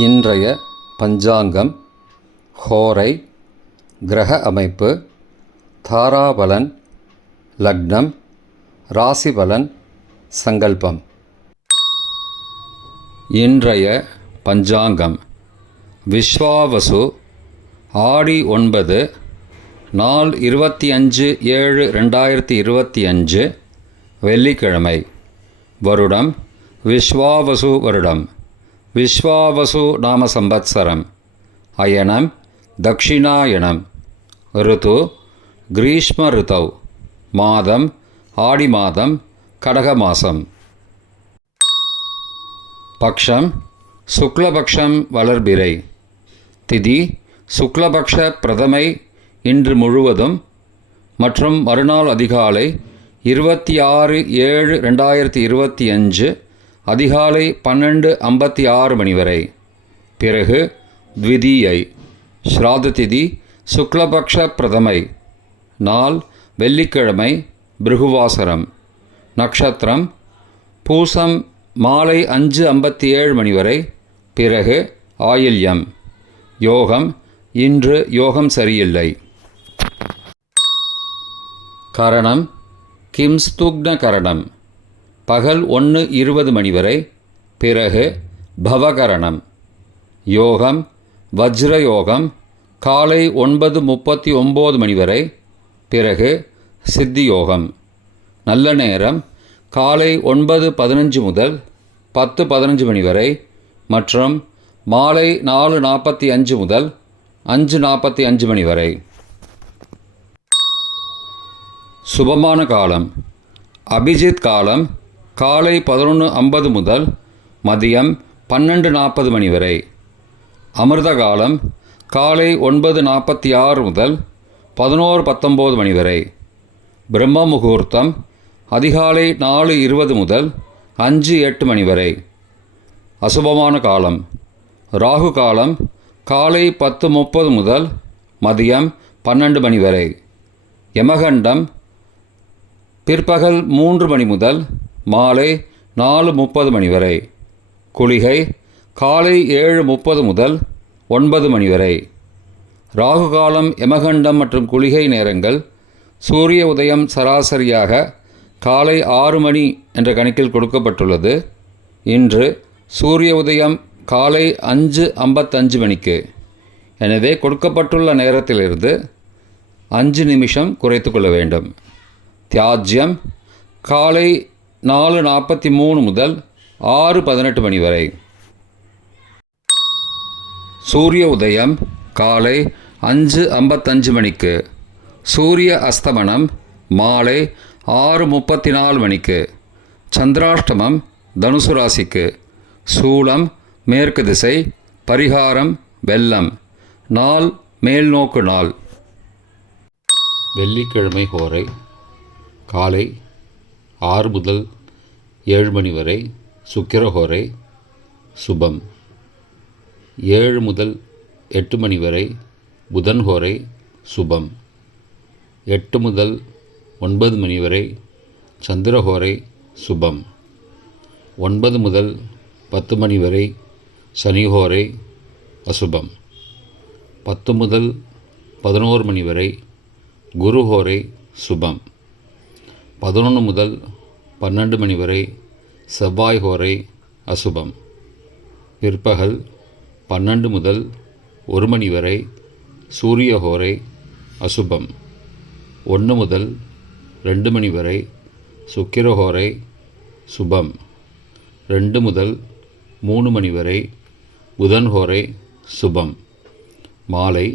இன்றைய பஞ்சாங்கம், ஹோரை, கிரக அமைப்பு, தாராபலன், லக்னம், ராசிபலன், சங்கல்பம். இன்றைய பஞ்சாங்கம் விஸ்வாவசு, ஆடி 9, நாள் 25/7/2025, வெள்ளிக்கிழமை. வருடம் விஸ்வாவசு வருடம். விஸ்வாவசு நாம சம்பத்சரம். அயனம் தக்ஷிணாயனம். ருது கிரீஷ்ம ருதௌ. மாதம் ஆடி மாதம், கடக மாதம். பக்ஷம் சுக்லபக்ஷம் வளர்பிறை. திதி சுக்லபக்ஷ பிரதமை இன்று முழுவதும் மற்றும் மறுநாள் அதிகாலை 26/7/2025 அதிகாலை 12:56 மணி வரை. பிறகு த்விதீயை. ஸ்ராத திதி சுக்லபக்ஷ பிரதமை. நாள் வெள்ளிக்கிழமை, பிருகுவாசரம். நக்ஷத்திரம் பூசம் மாலை 5:57 மணி வரை. பிறகு ஆயில்யம். யோகம் இன்று யோகம் சரியில்லை. கரணம் கிம்ஸ்துக்ன கரணம். பகல் 1:20 மணி வரை. பிறகு பவகரணம். யோகம் வஜ்ரயோகம் காலை 9:39 மணி வரை. பிறகு சித்தியோகம். நல்ல நேரம் காலை 9:15 முதல் 10:15 மணி வரை மற்றும் மாலை 4:45 முதல் 5:45 மணி வரை. சுபமான காலம் அபிஜித் காலம் காலை 11:50 முதல் மதியம் 12:40 மணி வரை. அமிர்த காலம் காலை 9:46 முதல் 11:19 மணி வரை. பிரம்ம முகூர்த்தம் அதிகாலை 4:20 முதல் 5:08 மணி வரை. அசுபமான காலம் ராகு காலம் காலை 10:30 முதல் மதியம் 12 மணி வரை. யமகண்டம் பிற்பகல் 3 மணி முதல் மாலை 4:30 மணி வரை. குளிகை காலை 7:30 முதல் 9 மணி வரை. ராகு காலம், யமகண்டம் மற்றும் குளிகை நேரங்கள் சூரிய உதயம் சராசரியாக காலை 6 மணி என்ற கணக்கில் கொடுக்கப்பட்டுள்ளது. இன்று சூரிய உதயம் காலை 5:55 மணிக்கு. எனவே கொடுக்கப்பட்டுள்ள நேரத்திலிருந்து 5 நிமிஷம் குறைத்து கொள்ள வேண்டும். தியாஜ்யம் காலை 4:43 முதல் 6:18 மணி வரை. சூரிய உதயம் காலை 5:55 மணிக்கு. சூரிய அஸ்தமனம் மாலை 6:34 மணிக்கு. சந்திராஷ்டமம் தனுசு ராசிக்கு. சூலம் மேற்கு திசை. பரிகாரம் வெள்ளம். நாள் மேல்நோக்கு நாள். வெள்ளிக்கிழமை ஹோரை காலை 6 முதல் 7 மணி வரை. சுக்கிரஹோரை சுபம். 7 முதல் 8 மணி வரை. புதன்ஹோரை சுபம். 8 முதல் 9 மணி வரை. சந்திரஹோரை சுபம். 9 முதல் 10 மணி வரை. சனிஹோரை அசுபம். 10 முதல் 11 மணி வரை. குருஹோரை சுபம். 11 முதல் 12 மணி வரை. செவ்வாய் ஹோரை அசுபம். பிற்பகல் 12 முதல் 1 மணி வரை. சூரிய ஹோரை அசுபம். 1 முதல் 2 மணி வரை. சுக்கிரஹோரை சுபம். 2 முதல் 3 மணி வரை. புதன்ஹோரை சுபம். மாலை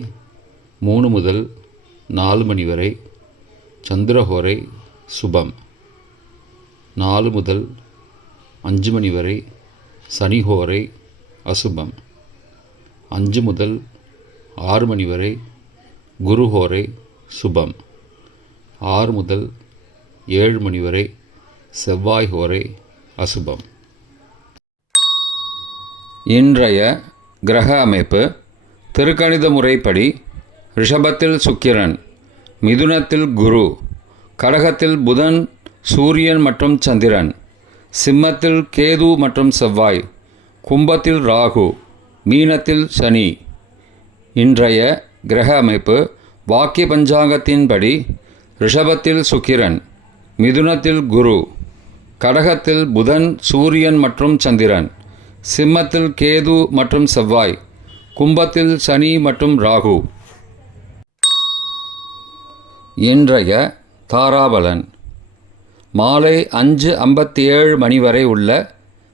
3 முதல் 4 மணி வரை. சந்திரஹோரை சுபம். 4 முதல் 5 மணி வரை. சனிஹோரை அசுபம். 5 முதல் 6 மணி வரை. குருஹோரை சுபம். 6 முதல் 7 மணி வரை. செவ்வாய் ஹோரை அசுபம். இன்றைய கிரக அமைப்பு திருக்கணித முறைப்படி ரிஷபத்தில் சுக்கிரன், மிதுனத்தில் குரு, கடகத்தில் புதன், சூரியன் மற்றும் சந்திரன், சிம்மத்தில் கேது மற்றும் செவ்வாய், கும்பத்தில் ராகு, மீனத்தில் சனி. இன்றைய கிரக அமைப்பு வாக்கிய பஞ்சாங்கத்தின்படி ரிஷபத்தில் சுக்கிரன், மிதுனத்தில் குரு, கடகத்தில் புதன், சூரியன் மற்றும் சந்திரன், சிம்மத்தில் கேது மற்றும் செவ்வாய், கும்பத்தில் சனி மற்றும் ராகு. இன்றைய தாராபலன். மாலை 5:57 மணி வரை உள்ள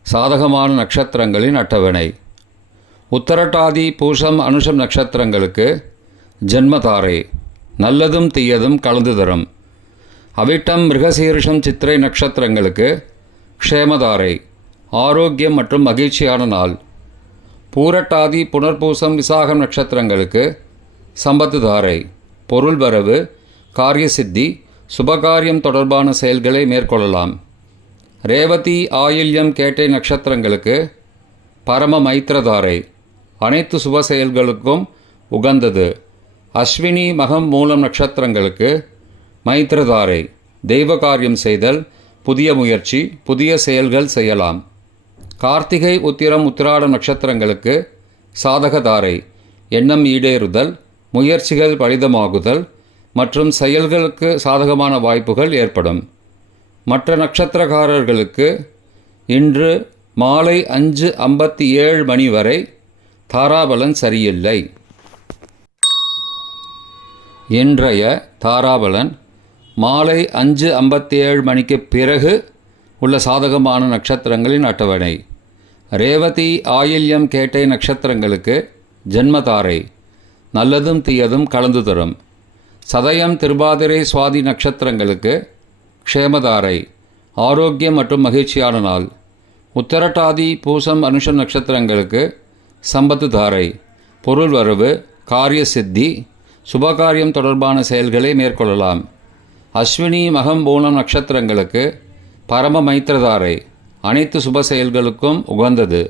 சாதகமான நட்சத்திரங்களின் அட்டவணை. உத்தரட்டாதி பூசம் அனுஷம் நட்சத்திரங்களுக்கு ஜென்மதாரை, நல்லதும் தீயதும் கலந்து தரும். அவிட்டம் மிருகசீரிஷம் சித்திரை நட்சத்திரங்களுக்கு க்ஷேமதாரை, ஆரோக்கியம் மற்றும் மகிழ்ச்சியான நாள். பூரட்டாதி புனர்பூசம் விசாகம் நட்சத்திரங்களுக்கு சம்பத்து தாரை, பொருள் வரவு, காரியசித்தி, சுபகாரியம் தொடர்பான செயல்களை மேற்கொள்ளலாம். ரேவதி ஆயில்யம் கேட்டை நட்சத்திரங்களுக்கு பரம மைத்திரதாரை, அனைத்து சுப செயல்களுக்கும் உகந்தது. அஸ்வினி மகம் மூலம் நட்சத்திரங்களுக்கு மைத்திரதாரை, தெய்வ காரியம் செய்தல், புதிய முயற்சி, புதிய செயல்கள் செய்யலாம். கார்த்திகை உத்திரம் உத்திராட நட்சத்திரங்களுக்கு சாதகதாரை, எண்ணம் ஈடேறுதல், முயற்சிகள் பலிதமாகுதல் மற்றும் செயல்களுக்கு சாதகமான வாய்ப்புகள் ஏற்படும். மற்ற நட்சத்திரக்காரர்களுக்கு இன்று மாலை 5:57 மணி வரை தாராபலன் சரியில்லை. இன்றைய தாராபலன் மாலை 5:57 மணிக்கு பிறகு உள்ள சாதகமான நட்சத்திரங்களின் அட்டவணை. ரேவதி ஆயில்யம் கேட்டை நட்சத்திரங்களுக்கு ஜென்மதாரை, நல்லதும் தீயதும் கலந்து தரும். சதயம் திருபாதிரை சுவாதி நட்சத்திரங்களுக்கு க்ஷேமதாரை, ஆரோக்கியம் மற்றும் மகிழ்ச்சியான நாள். உத்தரட்டாதி பூசம் அனுஷம் நட்சத்திரங்களுக்கு சம்பத்து தாரை, பொருள் வரவு, காரிய சித்தி, சுபகாரியம் தொடர்பான செயல்களை மேற்கொள்ளலாம். அஸ்வினி மகம் பூனம் நட்சத்திரங்களுக்கு பரம மைத்திரதாரை, அனைத்து சுப செயல்களுக்கும் உகந்தது.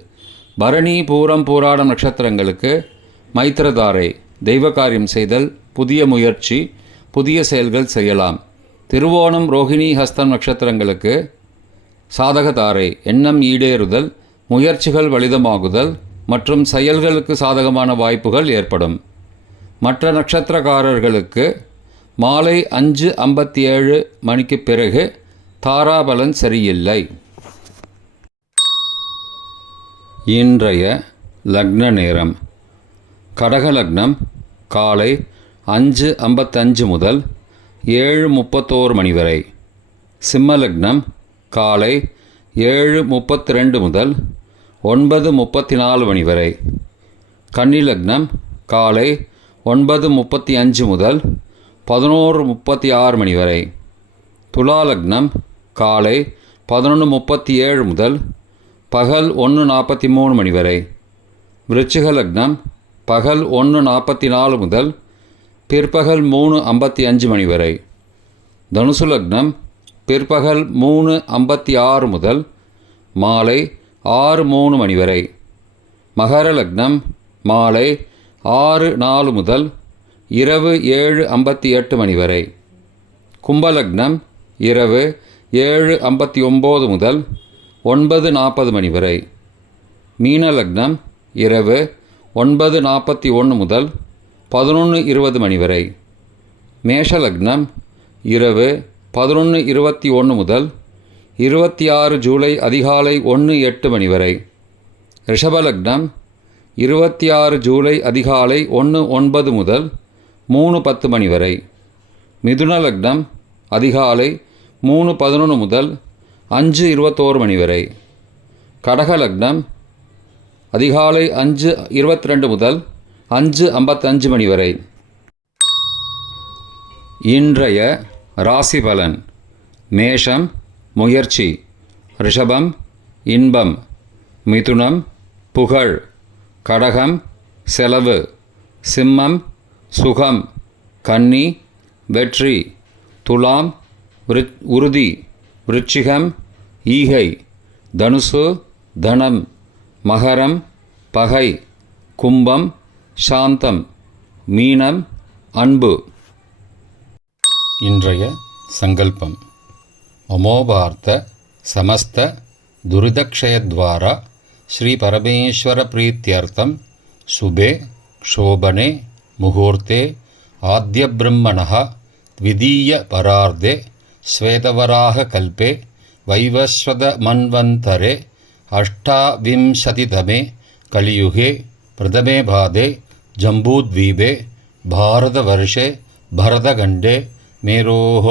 பரணி பூரம் பூராடம் நட்சத்திரங்களுக்கு மைத்திரதாரை, தெய்வ காரியம் செய்தல், புதிய முயற்சி, புதிய செயல்கள் செய்யலாம். திருவோணம் ரோகிணி ஹஸ்தம் நட்சத்திரங்களுக்கு சாதகதாரை, எண்ணம் ஈடேறுதல், முயற்சிகள் பலிதமாகுதல் மற்றும் செயல்களுக்கு சாதகமான வாய்ப்புகள் ஏற்படும். மற்ற நட்சத்திரக்காரர்களுக்கு மாலை 5:57 மணிக்கு பிறகு தாராபலன் சரியில்லை. இன்றைய லக்ன நேரம். கடக லக்னம் காலை 5:55 முதல் 7:31 மணி வரை. சிம்ம லக்னம் காலை 7:32 முதல் 9:34 மணி வரை. கன்னி லக்னம் காலை 9:35 முதல் 11:36 மணி வரை. துலா லக்னம் காலை 11:37 முதல் பகல் 1:43 மணி வரை. விருச்சிக லக்னம் பகல் 1:44 முதல் பிற்பகல் 3:55 மணி வரை. தனுசு லக்னம் பிற்பகல் 3:56 முதல் மாலை 6:03 மணி வரை. மகர லக்னம் மாலை 6:04 முதல் இரவு 7:58 மணி வரை. கும்பலக்னம் இரவு 7:59 முதல் 9:40 மணி வரை. மீன லக்னம் இரவு 9:41 முதல் 11:20 மணி வரை. மேஷ லக்னம் இரவு 11:21 முதல் 26 ஜூலை அதிகாலை 1:08 மணி வரை. ரிஷப லக்னம் 26 ஜூலை அதிகாலை 1:09 முதல் 3:10 மணி வரை. மிதுன லக்னம் அதிகாலை 3:11 முதல் 5:21 மணி வரை. கடக லக்னம் அதிகாலை 5:22 முதல் 5:55 மணி வரை. இன்றைய ராசி பலன். மேஷம் முயற்சி, ரிஷபம் இன்பம், மிதுனம் புகழ், கடகம் செலவு, சிம்மம் சுகம், கன்னி வெற்றி, துலாம் உறுதி, விருச்சிகம் ஈகை, தனுசு தனம், மகரம் பகை, கும்பம் சாந்தம், மீனம் அன்பு. இன்றைய சங்கல்பம். அமோபார்த்த சமஸ்த துரிதக்ஷயத்வாரா ஸ்ரீ பரமேஸ்வர பிரீத்தியர்த்தம் शुभे क्षोभने मुहूर्ते आद्यब्रह्मणः द्वितीयपरार्धे श्वेतवराहकल्पे वैवस्वतमन्वन्तरे अष्टाविंशतितमे कलियुगे प्रथमे पादे जम्बूद्वीपे भारतवर्षे भरतखण्डे मेरोः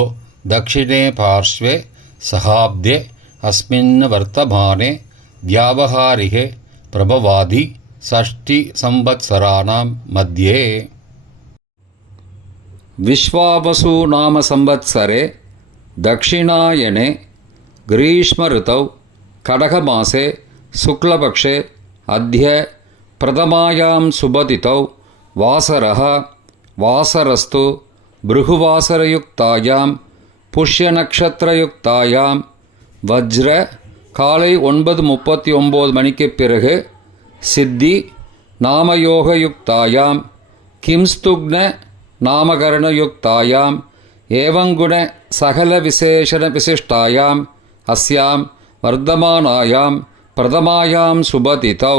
दक्षिणे पार्श्वे सहाब्दे अस्मिन् वर्तमाने व्यावहारिके प्रभवादि षष्टिसंवत्सराणां मध्ये विश्वावसु नाम संवत्सरे दक्षिणायने ग्रीष्मऋतौ कडकमासे शुक्लपक्षे अद्य प्रथमायां सुबतिथौ वासरः वासरस्तु भृगुवासरयुक्तायां पुष्यनक्षत्रयुक्तायां वज्र காலை 9:39 மணிக்குப் பிறகு சித்தி நாமயோகயுக்தாயாம் கிம்ஸ்துக்ன நாமகரணயுக்தாயாம் ஏவங்குண சகல விசேஷண விசிஷ்டாயாம் அஸ்யாம் வர்த்தமானாயாம் பிரதமாயாம் சுபதிதௌ